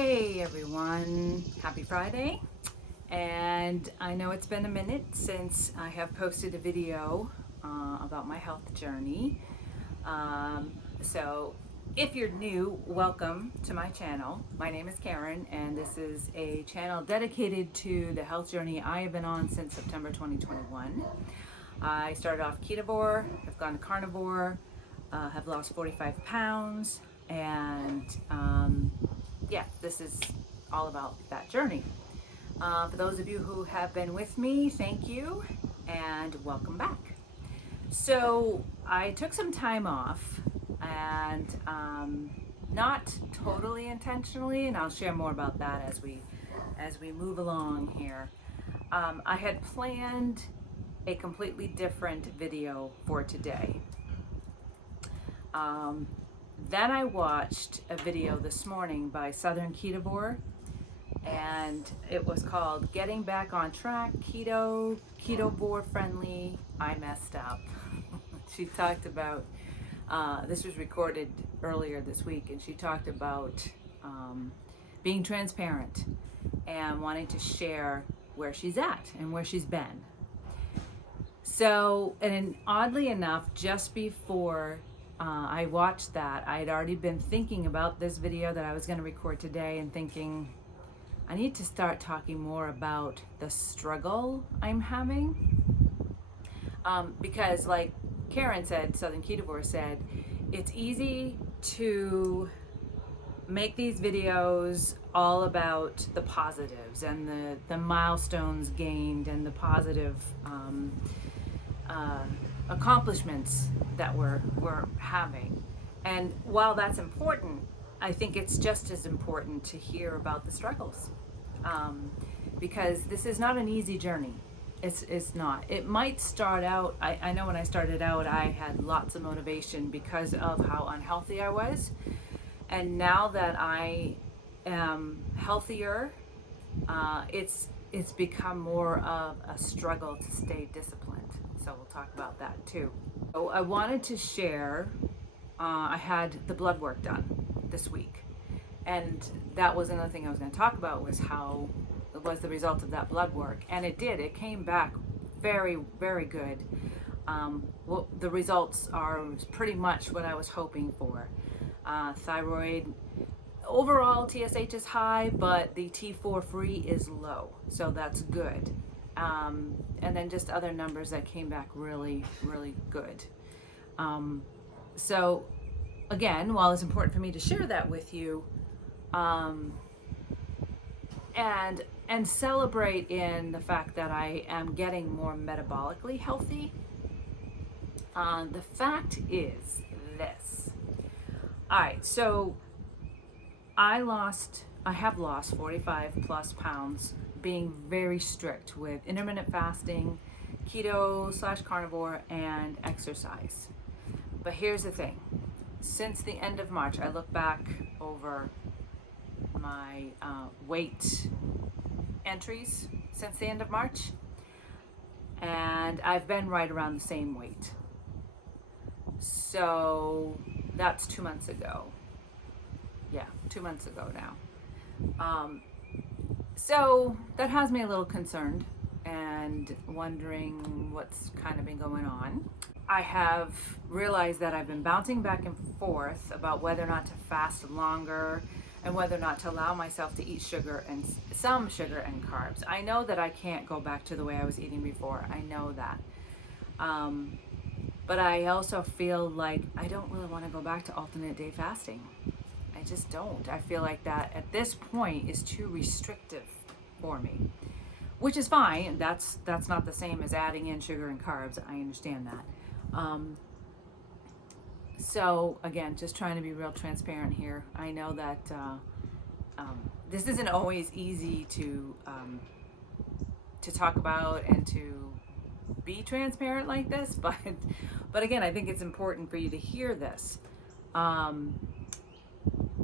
Hey everyone, happy Friday. And I know it's been a minute since I have posted a video about my health journey. So if you're new, welcome to my channel. My name is Karen and this is a channel dedicated to the health journey I have been on since September 2021. I started off Carnivore, have gone to Carnivore, have lost 45 pounds, and yeah, this is all about that journey. For those of you who have been with me, thank you and welcome back. So I took some time off and not totally intentionally, and I'll share more about that as we move along here. I had planned a completely different video for today. Then I watched a video this morning by Southern Carnivore, and it was called Getting Back on Track, Carnivore Friendly, I Messed Up. She talked about, this was recorded earlier this week, and she talked about being transparent and wanting to share where she's at and where she's been. So, and oddly enough, just before I watched that, I had already been thinking about this video that I was going to record today and thinking, I need to start talking more about the struggle I'm having. Because like Karen said, Southern Carnivore said, it's easy to make these videos all about the positives and the milestones gained and the positive accomplishments that we're having. And while that's important, I think it's just as important to hear about the struggles, because this is not an easy journey. It's not. It might start out, I know when I started out I had lots of motivation because of how unhealthy I was, and now that I am healthier, it's become more of a struggle to stay disciplined. So we'll talk about that too. So I wanted to share, I had the blood work done this week, and that was another thing I was going to talk about, was how it was the result of that blood work, and it came back very, very good. Well, the results are pretty much what I was hoping for. Thyroid, overall TSH is high, but the T4 free is low, so that's good. And then just other numbers that came back really, really good. So again, while it's important for me to share that with you, and celebrate in the fact that I am getting more metabolically healthy, the fact is this. All right, so I have lost 45 plus pounds being very strict with intermittent fasting, keto/carnivore, and exercise. But here's the thing. Since the end of March, I look back over my weight entries since the end of March, and I've been right around the same weight. So that's 2 months ago. Yeah, 2 months ago now. So that has me a little concerned and wondering what's kind of been going on. I have realized that I've been bouncing back and forth about whether or not to fast longer and whether or not to allow myself to eat sugar and some sugar and carbs. I know that I can't go back to the way I was eating before. I know that. But I also feel like I don't really want to go back to alternate day fasting. I just don't. I feel like that at this point is too restrictive for me, which is fine. That's not the same as adding in sugar and carbs. I understand that. So again, just trying to be real transparent here. I know that this isn't always easy to talk about and to be transparent like this, but again, I think it's important for you to hear this.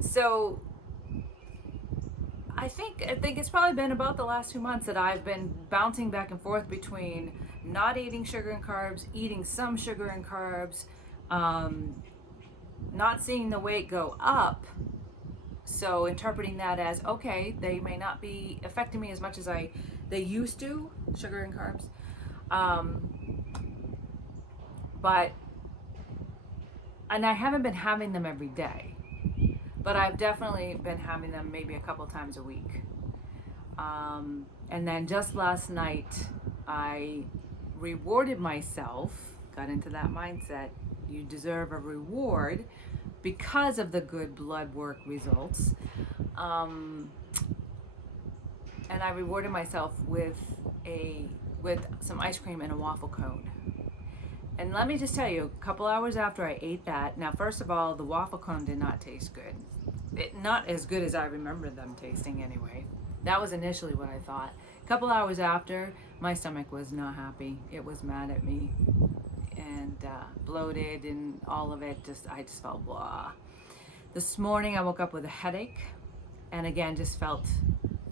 So I think it's probably been about the last 2 months that I've been bouncing back and forth between not eating sugar and carbs, eating some sugar and carbs, not seeing the weight go up, So interpreting that as, okay, they may not be affecting me as much as they used to, sugar and carbs. Um, but, and I haven't been having them every day, but I've definitely been having them maybe a couple times a week. And then just last night, I rewarded myself, got into that mindset. You deserve a reward because of the good blood work results. Um, and I rewarded myself with some ice cream and a waffle cone. And let me just tell you, a couple hours after I ate that, now first of all, the waffle cone did not taste good. Not as good as I remember them tasting anyway. That was initially what I thought. A couple hours after, my stomach was not happy. It was mad at me and bloated and all of it. I just felt blah. This morning I woke up with a headache and again just felt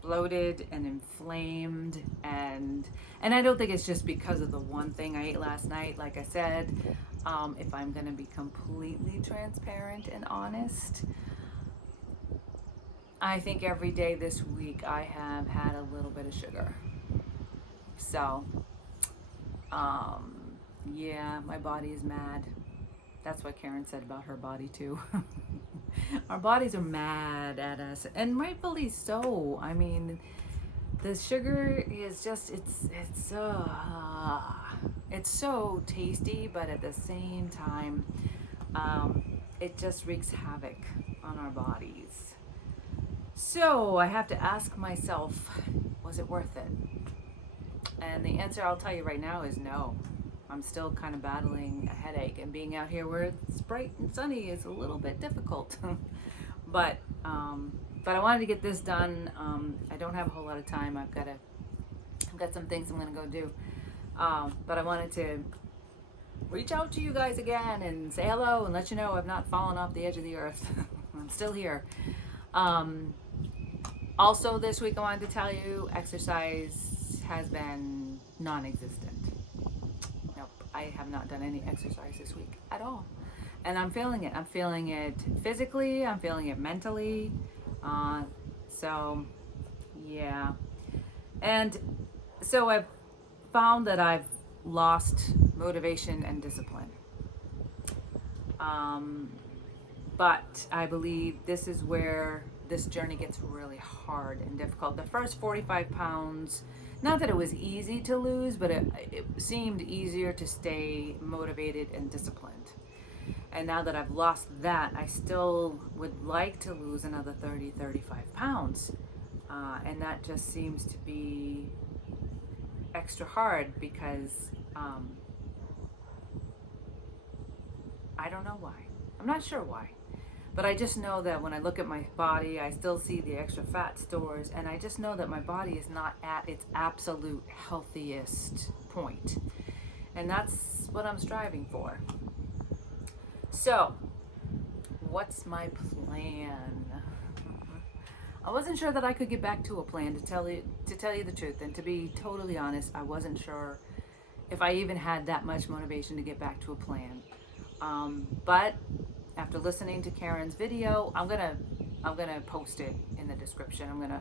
bloated and inflamed, and I don't think it's just because of the one thing I ate last night. Like I said, if I'm gonna be completely transparent and honest, I think every day this week I have had a little bit of sugar. So yeah, my body is mad. That's what Karen said about her body too. Our bodies are mad at us, and rightfully so. I mean, the sugar is just it's so tasty, but at the same time, it just wreaks havoc on our bodies. So I have to ask myself, was it worth it? And the answer I'll tell you right now is no. I'm still kind of battling a headache, and being out here where it's bright and sunny is a little bit difficult. but I wanted to get this done. I don't have a whole lot of time. I've got some things I'm gonna go do. But I wanted to reach out to you guys again and say hello and let you know I've not fallen off the edge of the earth. I'm still here. Also this week I wanted to tell you exercise has been non-existent. I have not done any exercise this week at all. And I'm feeling it. I'm feeling it physically. I'm feeling it mentally. So, yeah. And so I've found that I've lost motivation and discipline. But I believe this is where this journey gets really hard and difficult. The first 45 pounds, not that it was easy to lose, but it seemed easier to stay motivated and disciplined. And now that I've lost that, I still would like to lose another 35 pounds. And that just seems to be extra hard because I don't know why. I'm not sure why. But I just know that when I look at my body, I still see the extra fat stores, and I just know that my body is not at its absolute healthiest point. And that's what I'm striving for. So, what's my plan? I wasn't sure that I could get back to a plan, to tell you the truth, and to be totally honest, I wasn't sure if I even had that much motivation to get back to a plan. But after listening to Karen's video, I'm gonna post it in the description. I'm gonna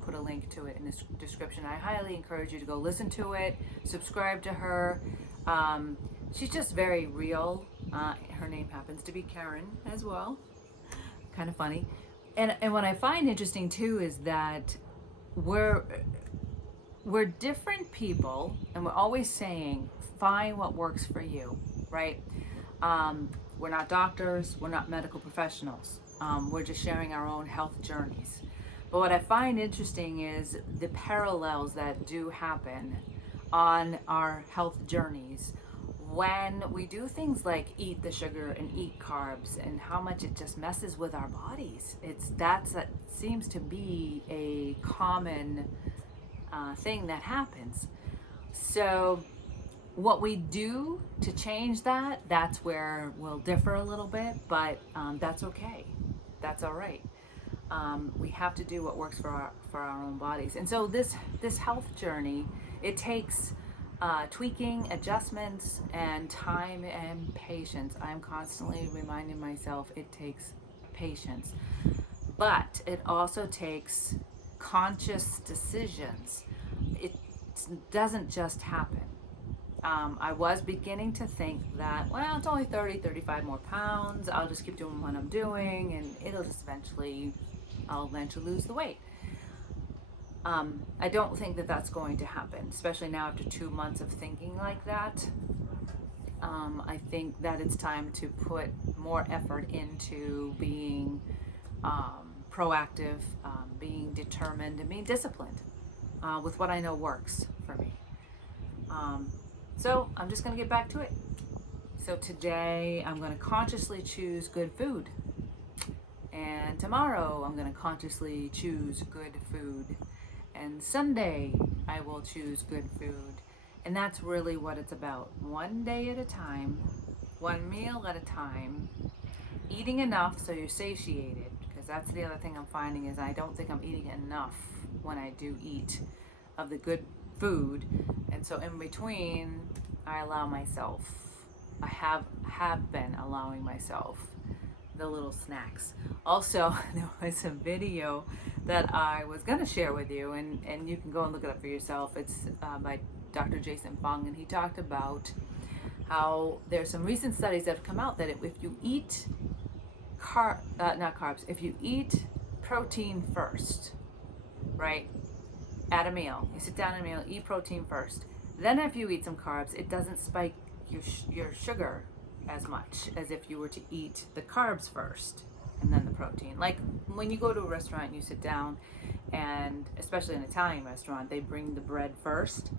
put a link to it in the description. I highly encourage you to go listen to it, subscribe to her. She's just very real. Her name happens to be Karen as well. Kind of funny. And what I find interesting too is that we're different people, and we're always saying find what works for you, right? We're not doctors, we're not medical professionals. We're just sharing our own health journeys. But what I find interesting is the parallels that do happen on our health journeys when we do things like eat the sugar and eat carbs, and how much it just messes with our bodies. That seems to be a common thing that happens. So what we do to change that, that's where we'll differ a little bit, but that's okay. That's all right. We have to do what works for our own bodies. And so this health journey, it takes tweaking, adjustments, and time and patience. I'm constantly reminding myself it takes patience. But it also takes conscious decisions. It doesn't just happen. I was beginning to think that, well, it's only 30, 35 more pounds. I'll just keep doing what I'm doing and I'll eventually lose the weight. I don't think that that's going to happen, especially now after 2 months of thinking like that. I think that it's time to put more effort into being proactive, being determined, and being disciplined with what I know works for me. So I'm just going to get back to it. So today I'm going to consciously choose good food. And tomorrow I'm going to consciously choose good food. And Sunday I will choose good food. And that's really what it's about. One day at a time, one meal at a time, eating enough so you're satiated. Because that's the other thing I'm finding is I don't think I'm eating enough when I do eat of the good food. And so in between, I have been allowing myself the little snacks. Also, there was a video that I was going to share with you, and you can go and look it up for yourself. It's by Dr. Jason Fung, and he talked about how there's some recent studies that have come out that if you eat if you eat protein first, right, at a meal, you sit down at a meal, eat protein first, then if you eat some carbs, it doesn't spike your sugar as much as if you were to eat the carbs first and then the protein. Like when you go to a restaurant and you sit down, and especially an Italian restaurant, they bring the bread first.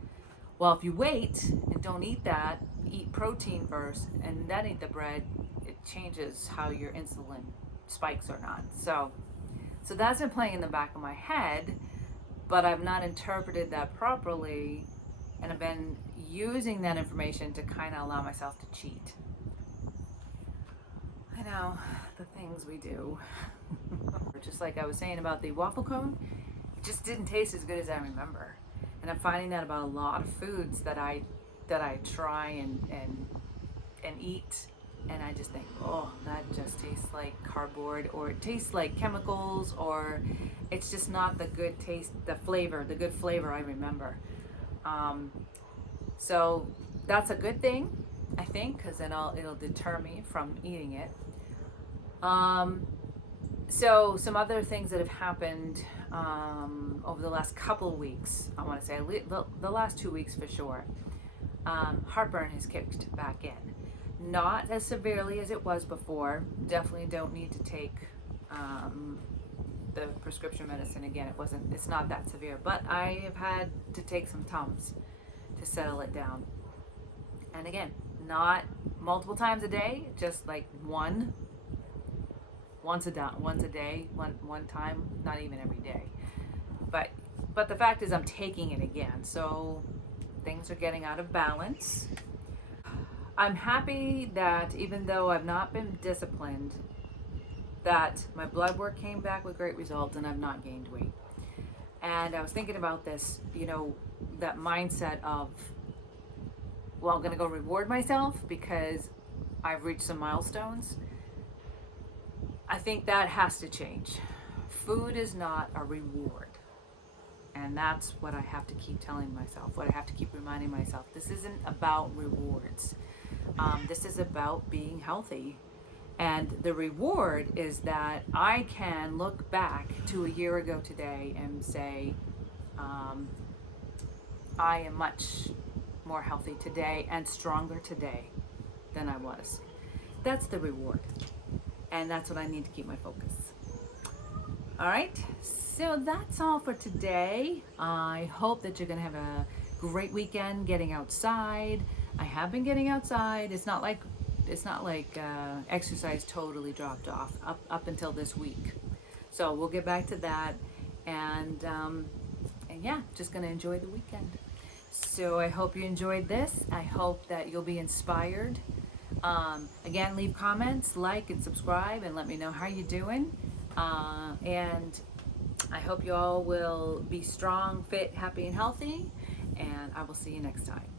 Well, if you wait and don't eat that, eat protein first and then eat the bread, it changes how your insulin spikes or not. So that's been playing in the back of my head, but I've not interpreted that properly, and I've been using that information to kind of allow myself to cheat. I know, the things we do. Just like I was saying about the waffle cone, it just didn't taste as good as I remember. And I'm finding that about a lot of foods that I try and eat, and I just think, oh, that just tastes like cardboard, or it tastes like chemicals, or it's just not the good taste, the good flavor I remember. So that's a good thing, I think, because then it'll deter me from eating it. So some other things that have happened over the last couple of weeks, I want to say the last 2 weeks for sure. Heartburn has kicked back in. Not as severely as it was before. Definitely don't need to take the prescription medicine again. It's not that severe, but I have had to take some Tums to settle it down. And again, not multiple times a day, just like once a day, one time, not even every day. But the fact is I'm taking it again, so things are getting out of balance. I'm happy that even though I've not been disciplined, that my blood work came back with great results and I've not gained weight. And I was thinking about this, that mindset of, well, I'm gonna go reward myself because I've reached some milestones. I think that has to change. Food is not a reward. And that's what I have to keep telling myself, what I have to keep reminding myself. This isn't about rewards. This is about being healthy. And the reward is that I can look back to a year ago today and say, I am much more healthy today and stronger today than I was. That's the reward. And that's what I need to keep my focus. All right, so that's all for today. I hope that you're gonna have a great weekend getting outside. I have been getting outside. It's not like exercise totally dropped off up until this week. So we'll get back to that, and yeah, just gonna enjoy the weekend. So I hope you enjoyed this. I hope that you'll be inspired. Again, leave comments, like and subscribe, and let me know how you're doing. And I hope you all will be strong, fit, happy, and healthy. And I will see you next time.